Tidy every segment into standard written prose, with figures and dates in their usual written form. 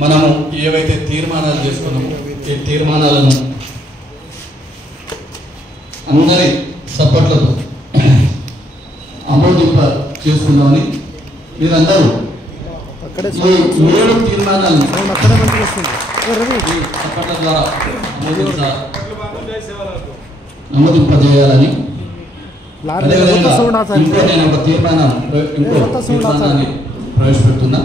మనము ఏవైతే తీర్మానాలు చేసుకున్నామో ఈ తీర్మానాలను అందరి సపోర్ట్లతో ఆమోదింప చేసుకుందామని మీరందరూ ఈ 7 తీర్మానాలను సపోర్ట్ల ద్వారా ఆమోదింపజేయాలని ఇంకో నేను ఒక తీర్మానాన్ని ప్రవేశపెడుతున్నా.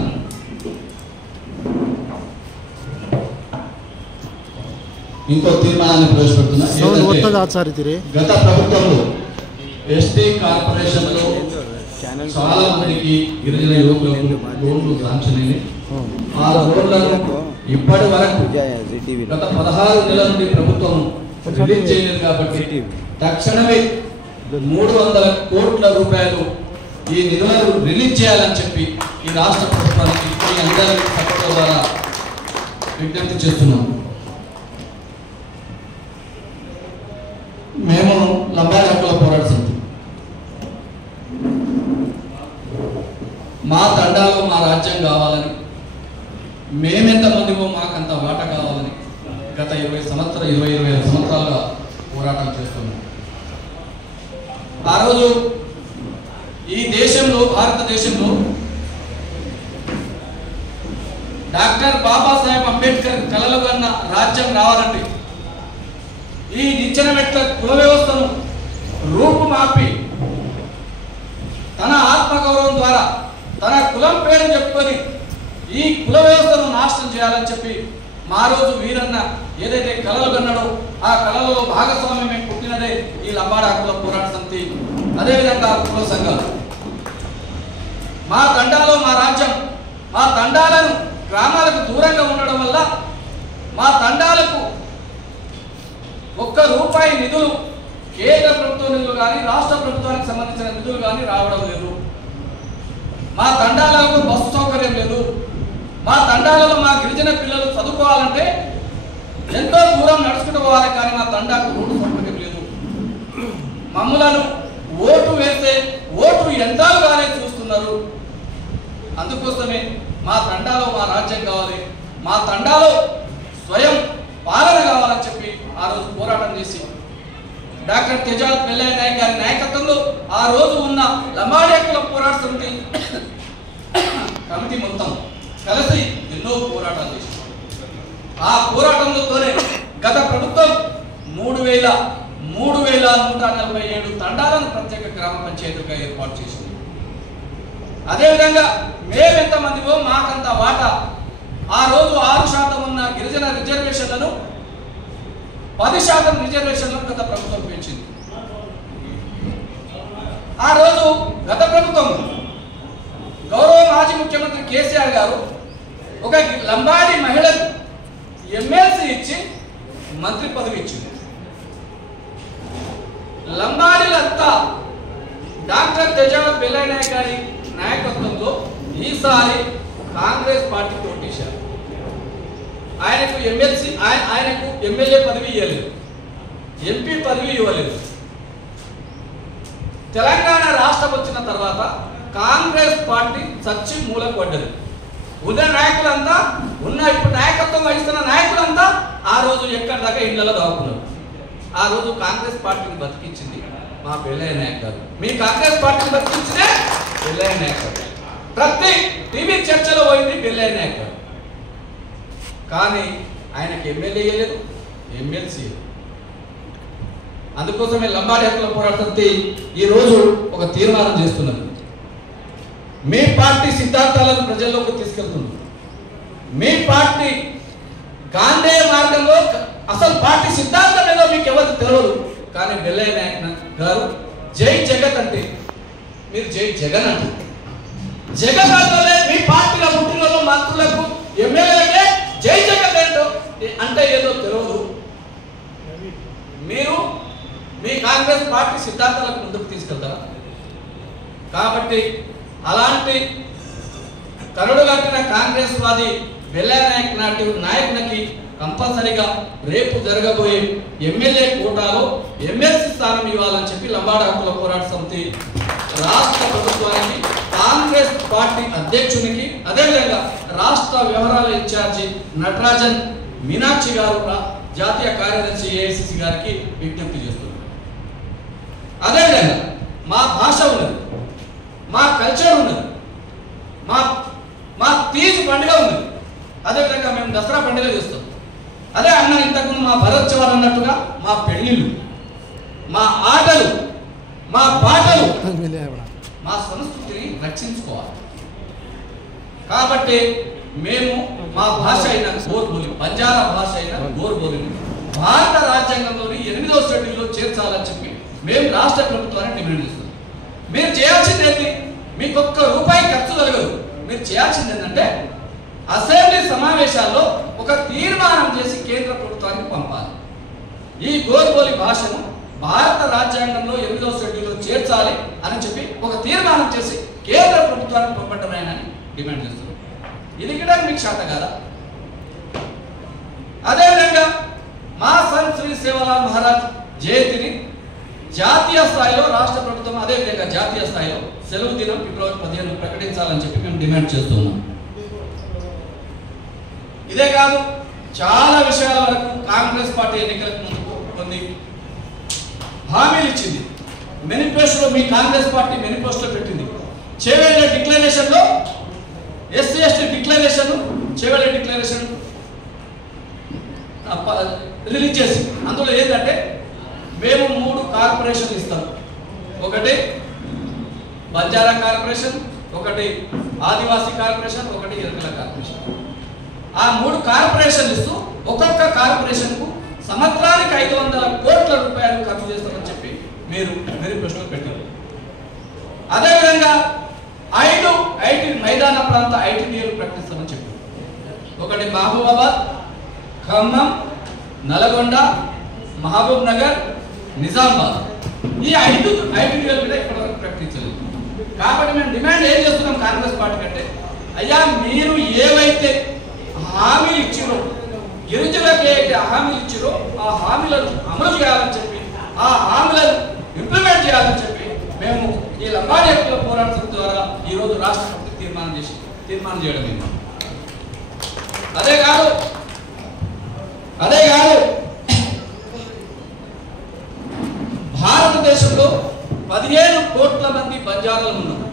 ఇంకో తీర్మానాన్ని ప్రవేశపెడుతున్నా. గత ప్రభుత్వంలో ఎస్టీ కార్పొరేషన్లో చాలా మందికి గిరిజన యువకులకు లోన్లు శాంక్షన్ అయినాయి. ఆ లోన్లను ఇప్పటి వరకు గత 16 నెలల నుండి ప్రభుత్వం రిలీజ్ చేయలేదు. కాబట్టి తక్షణమే 300 కోట్ల రూపాయలు ఈ నిధులను రిలీజ్ చేయాలని చెప్పి ఈ రాష్ట్ర ప్రభుత్వానికి ఈ అందరి సపోర్ట్ ద్వారా విజ్ఞప్తి చేస్తున్నాం. మేము లంబాడి హక్కుల పోరాట సమితి మా తండాలో మా రాజ్యం కావాలని, మేమెంతమందిమో మాకంత వాటా కావాలని గత 20 సంవత్సరాలుగా పోరాటం చేస్తున్నాం. ఆ రోజు ఈ దేశంలో, భారతదేశంలో డాక్టర్ బాబాసాహెబ్ అంబేద్కర్ కలలు కన్న రాజ్యం రావాలంటే ఈ నిచ్చెన మెట్ల కుల వ్యవస్థను రూపుమాపి తన ఆత్మగౌరవం ద్వారా తన కులం పేరు చెప్పుకొని ఈ కుల వ్యవస్థను నాశనం చేయాలని చెప్పి మా రోజు వీరన్న ఏదైతే కలలు కన్నాడో ఆ కళలలో భాగస్వామ్యమే పుట్టినదే ఈ లంబాడి హక్కుల పోరాట సమితి, అదేవిధంగా కుల సంఘాలు. మా తండాలో మా రాజ్యం, మా తండాలను గ్రామాలకు దూరంగా ఉండడం వల్ల మా తండాలకు ₹1 నిధులు, కేంద్ర ప్రభుత్వ నిధులు కానీ రాష్ట్ర ప్రభుత్వానికి సంబంధించిన నిధులు కానీ రావడం లేదు. మా తండాలకు బస్సు సౌకర్యం లేదు. మా తండాలలో మా గిరిజన పిల్లలు చదువుకోవాలంటే ఎంతో దూరం నడుచుకుంటూ పోవాలి, కానీ మా తండాకు రోడ్డు సౌకర్యం లేదు. మమ్మలను ఓటు వేస్తే ఓటు యంత్రాలుగానే చూస్తున్నారు. అందుకోసమే మా తండాలో మా రాజ్యం కావాలి, మా తండాలో స్వయం పాలన కావాలని చెప్పి ఆ రోజు పోరాటం చేసి డాక్టర్ తెజాల్ పెళ్ళయ్య నాయక్ గారి నాయకత్వంలో ఆ రోజు ఉన్న లంబాడి హక్కుల పోరాట సమితి కమిటీ మొత్తం కలిసి ఎన్నో పోరాటాలు చేసింది. ఆ పోరాటంతోనే గత ప్రభుత్వం 3,147 తండాలను ప్రత్యేక గ్రామ పంచాయతీగా ఏర్పాటు చేసింది. అదేవిధంగా మేమెంతమందివో మాకంత వాటా, ఆ రోజు 6% ఉన్న గిరిజన రిజర్వేషన్లను 10% రిజర్వేషన్లను గత ప్రభుత్వం పెంచింది. ఆ రోజు గత ప్రభుత్వం గౌరవ మాజీ ముఖ్యమంత్రి కేసీఆర్ గారు ఒక లంబాడి మహిళకు ఎమ్మెల్సీ ఇచ్చి మంత్రి పదవి ఇచ్చింది. లంబాడీలంతా డాక్టర్ తెజాల్ పెళ్ళయ్య నాయక్ గారి నాయకత్వంలో ఈసారి కాంగ్రెస్ పార్టీ పోటీశారు. ఆయనకు ఎమ్మెల్యే పదవి ఇవ్వలేదు, ఎంపీ పదవి ఇవ్వలేదు. తెలంగాణ రాష్ట్రం వచ్చిన తర్వాత కాంగ్రెస్ పార్టీ చచ్చి మూలకు పడ్డది. ఉన్న నాయకులంతా ఇప్పుడు నాయకత్వం వహిస్తున్న నాయకులంతా ఆ రోజు ఎక్కడి దాకా ఇళ్లలో దాక్కున్నారు. ఆ రోజు కాంగ్రెస్ పార్టీని బతికించింది మా పెళ్ళయ్య నాయక్ గారు. మీ కాంగ్రెస్ పార్టీని బతికించినే పెళ్ళయ్య నాయక్ గారు. ప్రతి టీవీ చర్చలో పోయింది పెళ్ళయ్య నాయక్ గారు. కానీ ఆయనకి ఎమ్మెల్యే ఇవ్వలేదు, ఎమ్మెల్సీ. అందుకోసమే లంబాడి హక్కుల పోరాట సమితి ఈరోజు ఒక తీర్మానం చేస్తున్నది. మీ పార్టీ సిద్ధాంతాలను ప్రజల్లోకి తీసుకెళ్తుంది. మీ పార్టీ గాంధేయ మార్గంలో అసలు పార్టీ సిద్ధాంతం ఏదో మీకు ఎవరికి తెలియదు. కానీ పెళ్ళయ్య నాయక్ గారు జై జగత్ అంటే మీరు జై జగన్ అంటే జగన్ అంటే మీ పార్టీలో పుట్టినలో మంత్రులకు ఎమ్మెల్యేలకే జై జగత్ ఏంటో అంటే ఏదో తెలియదు. మీరు మీ కాంగ్రెస్ పార్టీ సిద్ధాంతాలకు ముందుకు తీసుకెళ్తారా? కాబట్టి అలాంటి కరుడు కట్టిన కాంగ్రెస్ వాది పెళ్ళయ్య నాయక్ నాటి నాయకునికి కంపల్సరిగా రేపు జరగబోయే ఎమ్మెల్యే కోటాలో ఎమ్మెల్సీ స్థానం ఇవ్వాలని చెప్పి లంబాడి హక్కుల పోరాట సమితి రాష్ట్ర ప్రభుత్వానికి కాంగ్రెస్ పార్టీ అధ్యక్షునికి అదేవిధంగా రాష్ట్ర వ్యవహారాల ఇన్ఛార్జి నటరాజన్ మీనాక్షి గారు జాతీయ కార్యదర్శి ఏఐసిసి గారికి విజ్ఞప్తి చేస్తున్నారు. అదేవిధంగా మా భాష ఉన్నది, మా కల్చర్ ఉన్నది, మా తీజ్ పండుగ ఉన్నది, అదేవిధంగా మేము దసరా పండుగ చేస్తాం. అదే అన్న ఇంతకుముందు మా భరత్ చవాన్ అన్నట్టుగా మా పెళ్లిళ్ళు, మా ఆటలు, మా పాటలు, మా సంస్కృతిని రక్షించుకోవాలి. కాబట్టి మేము మా భాష అయిన గోర్బోలి, బంజారా భాష అయిన గోర్బోలిని భారత రాజ్యాంగంలోని 8వ షెడ్యూల్లో చేర్చాలని చెప్పి మేము రాష్ట్ర ప్రభుత్వాన్ని డిమాండ్ చేస్తున్నాం. మీరు చేయాల్సింది ఏంటి? మీకు ఒక్క రూపాయి ఖర్చు కలగదు. మీరు చేయాల్సింది ఏంటంటే అసెంబ్లీ సమావేశాల్లో ఒక తీర్మానం చేసి కేంద్ర ప్రభుత్వానికి పంపాలి. ఈ గోర్బోలి భాషను భారత రాజ్యాంగంలో 8వ షెడ్యూల్లో చేర్చాలి అని చెప్పి ఒక తీర్మానం చేసి కేంద్ర ప్రభుత్వానికి పంపటమేనని డిమాండ్ చేస్తున్నారు. ఇది కూడా మీకు శాత కదా. అదేవిధంగా మా సంత్ శ్రీ సేవాలాల్ మహారాజ్ జయంతిని జాతీయ స్థాయిలో రాష్ట్ర ప్రభుత్వం అదేవిధంగా జాతీయ స్థాయిలో సెలవు దినం ఫిబ్రవరి 15 ప్రకటించాలని చెప్పి మేము డిమాండ్ చేస్తున్నాం. ఇదే కాదు, చాలా విషయాల వరకు కాంగ్రెస్ పార్టీ ఎన్నికలకు ముందు కొన్ని హామీలు ఇచ్చింది. మేనిఫెస్టోలో మీ కాంగ్రెస్ పార్టీ మేనిఫెస్టోలో పెట్టింది. చేవెళ్ళ డిక్లరేషన్లో SC ST declaration, Chevella declaration release చేసి అందులో ఏంటంటే మేము 3 కార్పొరేషన్లు ఇస్తాం. ఒకటి బంజారా కార్పొరేషన్, ఒకటి ఆదివాసీ కార్పొరేషన్, ఒకటి ఎరుకల కార్పొరేషన్. ఆ 3 కార్పొరేషన్లు ఇస్తూ ఒక్కొక్క కార్పొరేషన్కు సంవత్సరానికి 500 కోట్ల రూపాయలు ఖర్చు చేస్తామని చెప్పి మీరు మేనిఫెస్టోలో పెట్టారు. అదేవిధంగా 5 ఐటీ మైదాన ప్రాంత ఐటీడీఏలు ప్రకటిస్తామని చెప్పారు. ఒకటి మహబూబాబాద్, ఖమ్మం, నల్గొండ, మహబూబ్ నగర్, నిజామాబాద్. ఈ 5 ఐటీడీఏల మీద ఇప్పటివరకు ప్రకటించలేదు. కాబట్టి మేము డిమాండ్ ఏం చేస్తున్నాం కాంగ్రెస్ పార్టీ కంటే, అయ్యా మీరు ఏవైతే హామీలు ఇచ్చిరో, గిరిజనులకు ఏదైతే హామీలు ఇచ్చిరో ఆ హామీలను అమలు చేయాలని చెప్పి, ఆ హామీలను ఇంప్లిమెంట్ చేయాలని చెప్పి మేము ఈ లంబాడి హక్కుల పోరాటం ద్వారా ఈరోజు రాష్ట్ర ప్రభుత్వం తీర్మానం చేయడం. అదే కాదు భారతదేశంలో 15 కోట్ల మంది బంజారాలు ఉన్నారు.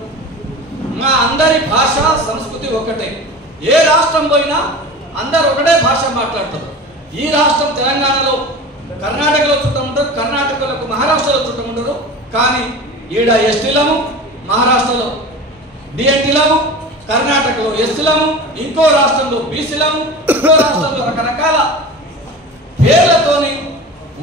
మా అందరి భాష సంస్కృతి ఒకటే. ఏ రాష్ట్రం పోయినా అందరు ఒకటే భాష మాట్లాడతారు. ఈ రాష్ట్రం తెలంగాణలో కర్ణాటకలో చుట్టం ఉంటారు, కర్ణాటకలో మహారాష్ట్రలో చుట్టం ఉంటారు. కానీ ఈడ ఎస్టీలము, మహారాష్ట్రలో డిఎన్టీలము, కర్ణాటకలో ఎస్సీలము, ఇంకో రాష్ట్రంలో బీసీలము, ఇంకో రాష్ట్రంలో రకరకాల పేర్లతోని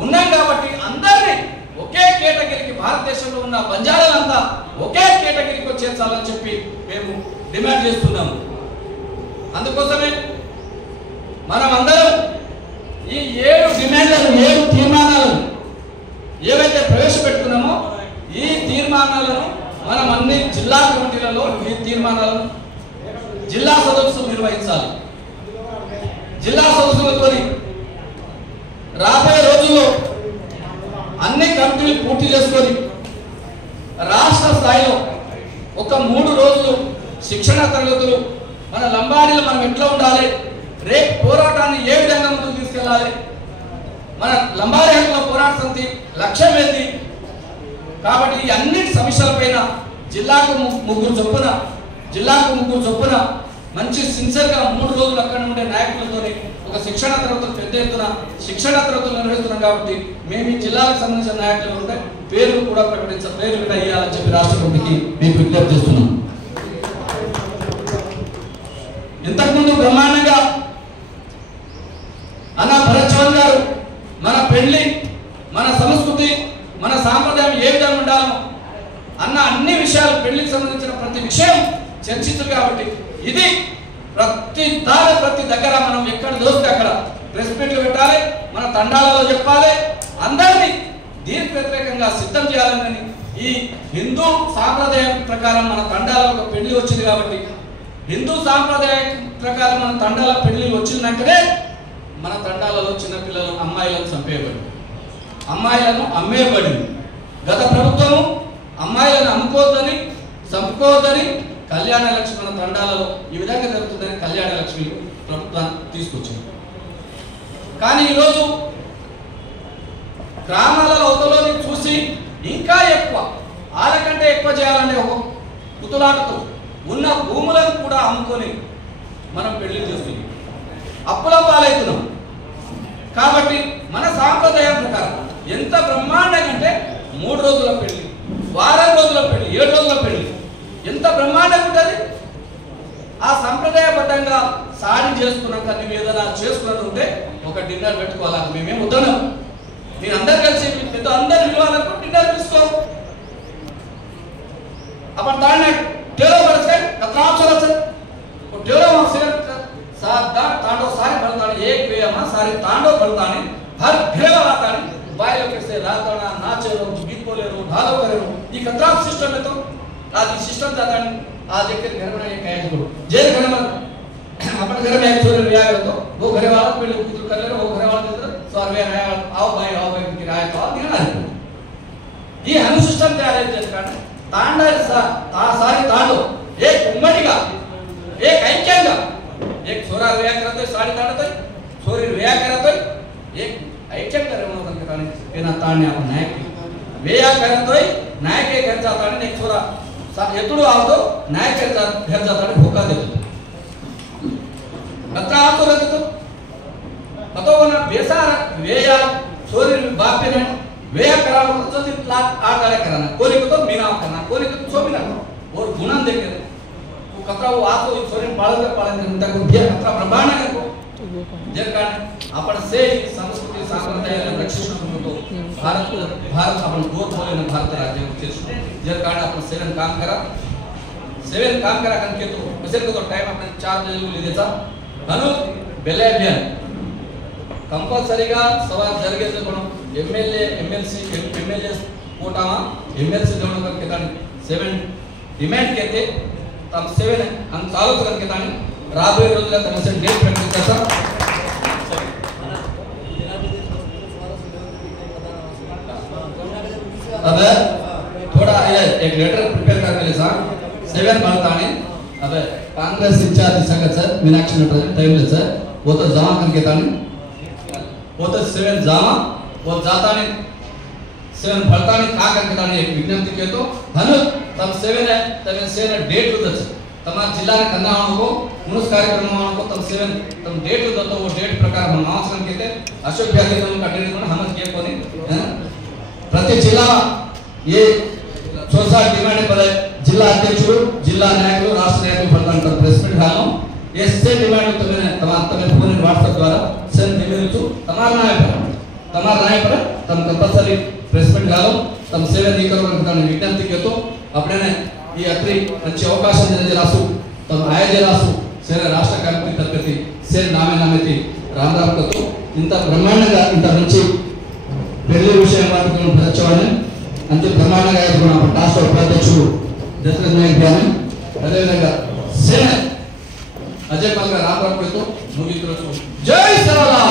ఉన్నాం. కాబట్టి అందరినీ ఒకే కేటగిరీకి, భారతదేశంలో ఉన్న బంజారాలంతా ఒకే కేటగిరీకి చేర్చాలని చెప్పి మేము డిమాండ్ చేస్తున్నాము. అందుకోసమే మనం అందరం ఈ 7 డిమాండ్లను, 7 తీర్మానాలను ఏవైతే ప్రవేశపెట్టుకున్నామో ఈ తీర్మానాలను మనం అన్ని జిల్లా కమిటీలలో ఈ తీర్మానాలను జిల్లా సదస్సులు నిర్వహించాలి. జిల్లా సదస్సులతో రాబోయే రోజుల్లో అన్ని కమిటీలు పూర్తి చేసుకొని రాష్ట్ర స్థాయిలో ఒక 3 రోజులు శిక్షణ తరగతులు, మన లంబాడీలు మనం ఎట్లా ఉండాలి, రేపు పోరాటాన్ని ఏ విధంగా ముందుకు తీసుకెళ్ళాలి, మన లంబాడీ హక్కుల పోరాట సమితి లక్ష్యం ఏంటి. కాబట్టి ఈ అన్నిటి సమస్యలపైన జిల్లాకు ముగ్గురు చొప్పున మంచి సిన్సియర్గా 3 రోజులు అక్కడ ఉండే నాయకులతో ఒక శిక్షణ తరగతులు, పెద్ద ఎత్తున శిక్షణ తరగతులు నిర్వహిస్తున్నాం. కాబట్టి మేము ఈ జిల్లాకు సంబంధించిన నాయకులు ఉంటే పేర్లు కూడా ఇవ్వాలని చెప్పి రాష్ట్ర ప్రభుత్వానికి మేము విజ్ఞప్తి చేస్తున్నాం. ఇంతకుముందు బ్రహ్మాండంగా అన్న భరత్ చౌదరి గారు మన పెళ్లి, మన సంస్కృతి, మన సాంప్రదాయం ఏ విధంగా ఉండాలో అన్న అన్ని విషయాలు, పెళ్లికి సంబంధించిన ప్రతి విషయం చర్చించారు. కాబట్టి ఇది ప్రతి దగ్గర మనం ఎక్కడ దోస్తే అక్కడ ప్రెస్ మీట్లు పెట్టాలి, మన తండాలలో చెప్పాలి, అందరినీ దీనికి వ్యతిరేకంగా సిద్ధం చేయాలని. ఈ హిందూ సాంప్రదాయం ప్రకారం మన తండాలో ఒక పెళ్లి వచ్చింది. కాబట్టి హిందూ సాంప్రదాయం ప్రకారం మన తండాల పెళ్లి వచ్చిందంటేనే మన తండాలలో చిన్నపిల్లలు, అమ్మాయిలను చంపేయబడింది, అమ్మాయిలను అమ్మేయబడింది. గత ప్రభుత్వము అమ్మాయిలను అమ్ముకోవద్దని, చంపుకోవద్దని, కళ్యాణ లక్ష్మి మన తండాలలో ఈ విధంగా జరుగుతుందని కళ్యాణ లక్ష్మి ప్రభుత్వాన్ని తీసుకొచ్చింది. కానీ ఈరోజు గ్రామాలలో అవతలని చూసి ఇంకా ఎక్కువ వాళ్ళకంటే ఎక్కువ చేయాలనే ఒక కుతులాటతో ఉన్న భూములను కూడా అమ్ముకొని మనం పెళ్లి చేస్తున్నాం, అప్పుల పాలవుతున్నాం. కాబట్టి మన సాంప్రదాయం ప్రకారం ఎంత బ్రహ్మాండంగా అంటే 3 రోజుల పెళ్లి, వారం రోజుల పెళ్లి, 7 రోజుల పెళ్లి ఎంత బ్రహ్మాండంగా ఉంటుంది. ఆ సంప్రదాయబద్ధంగా సాడి చేసుకున్నాక నువ్వు ఏదైనా చేసుకున్నది ఉంటే ఒక డిన్నర్ పెట్టుకోవాలి. మేమేం వద్దన్నాం, మీరు అందరు కలిసి పెద్ద అందరు విలువాలనుకో डिनर किसको अपन ताने टेरो बरस के कतराम चलत वो टेरो से सात दा तांडो सारे भरताने एक वे हम सारे तांडो भरताने हर घेरा लाताने बायलो के से राताना नाचेरो गीत बोलेरो ढालो करेरो ये कतराम सिस्टम है तो आज ये सिस्टम जाताने आज एक घर में एक कैच करो जे घर में अपन घर में एक छोरे रिया हो तो वो घरे वाला पहले कुछ कर ले वो घरे वाला देते सर्वे आया आओ भाई किराया तो आप देना ये हम सिस्टम तैयार है जैसे तांडा सारी तांडो एक उम्मडिगा एक ऐक्यांगा एक छोरा रिया करते सारी तांडतो छोरी रिया करते एक ऐक्यं करे म्हणून कहताने एना ताणे आपण नायक वेया करतो नायक के घर जाताने एक छोरा एतुडू आवतो नायक के घर जाताने धोका देतो अत्रा आतो रहतो पतोना बेसार वेया छोरी बाप ने वेया करावं तो ती लाख आगाळे करना कोणी को तो मीना करना कोणी को तो मीना और गुणन देखे वो कतरा वो आतो छोरी पाळले म्हणता को बिया कतरा प्रमाण को जे कारण आपण से संस्कृती संप्रदाय रक्षितो भारत आपण गोर बोले ना भारत राज्य जे कारण आपण सेवन काम करा कारण के तो असेल तो टाइम आपण 4 दिवस लिहिलेचा म्हणून बेले अभियान कंपल्सरीगा सवाल జరిగేది మనం ఎమ్మెల్యే ఎమ్మెల్సీ ఎమ్మెల్యే కోటామా ఎమ్మెల్సీ జోన్ करके ताने 7 डिमांड कहते तब 7 हम चालू करके ताने राबोये రోజుల కమిషన్ డేట్ పెట్టేస్తా अब थोड़ा एक लेटर प्रिपेयर करके ले सर 7 बढ़ताने अब कांग्रेस इंचार्ज संगत सर मीनाक्षी नटराजन टाइम ले सर वो तो जमा करके ताने वो तो 7 जामा वो जाता ने 7 फलता ने का करके ताने एक विज्ञप्ति के तो हनु तब 7 है तब 7 डेट उदच तमाम जिला ने करना को उनस कार्यक्रम को तब 7 तब डेट उदत वो डेट प्रकार हम आसन कहते अशोक व्याधि का डेट को हम के कोनी प्रति जिला ये 64 डिमांड पर जिला अध्यक्षులు जिला नायकुలు రాష్ట్ర నాయకులు ఫలతాంత ప్రెస్ మీట్ हालो ये से डिमांड तो मैंने तमाम फोन व्हाट्सएप द्वारा सेंड निवेदन तमार नाय पर तम कंपल्सरी प्रेस मीट हालो तम सेवा नहीं करो करताने विज्ञप्ति के तो अपने ने ये अत्री अच्छे అవకాశం देने रासु तम आए जे रासु सेरे राष्ट्र कमिटी तर्फे सेर नामे राम को तो इंత బ్రహ్మాండంగా ఇంత మంచి పెళ్లి విషయం మాట్లాడుతున్న ప్రచారణ అంతే బ్రహ్మాండంగా అయిపోయిన రాష్ట్ర ఉపాధ్యక్షుడు దశరథ్ నాయక్ గారు అదేవిధంగా సేన अजय पालकर राम राम के तो मुझे जय सरालाल।